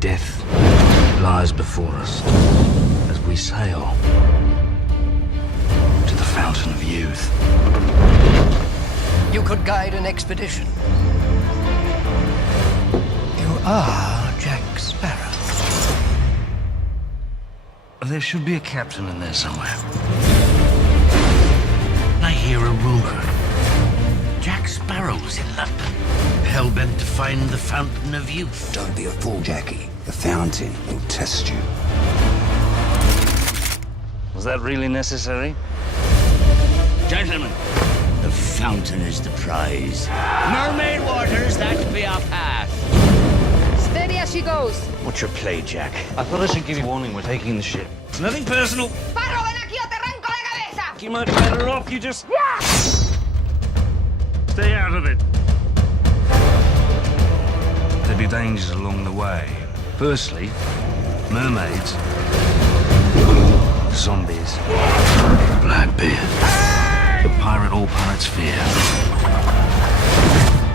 death lies before us as we sail to the fountain of youth. You could guide an expedition. You are Jack Sparrow. There should be a captain in there somewhere. I hear a rumor. Jack Sparrow's in London, hell-bent to find the fountain of youth. Don't be a fool, Jackie. The fountain will test you. Was that really necessary? Gentlemen, the fountain is the prize. Mermaid waters, that be our path. Steady as she goes. What's your play, Jack? I thought I should give you warning. We're taking the ship. It's nothing personal. Sparrow, ven aquí o te arranco la cabeza. You might be better off. You just... Stay out of it. There'll be dangers along the way. Firstly, mermaids, zombies, Blackbeard, the pirate all pirates fear.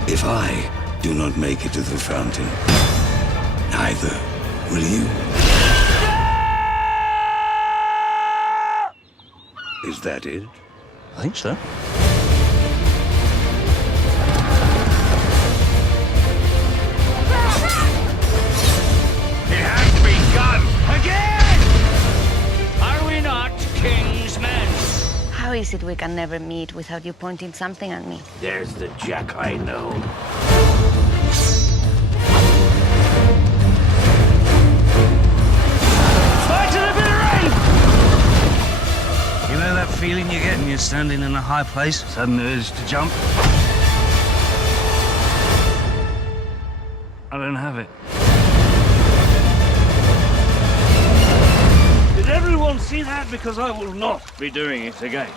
If I do not make it to the fountain, neither will you. Is that it? I think so. It has begun again! Are we not king's men? How is it we can never meet without you pointing something at me? There's the Jack I know. Fight to the bitter end! You know that feeling you get when you're standing in a high place? Sudden urge to jump? I don't have it. Did everyone see that? Because I will not be doing it again.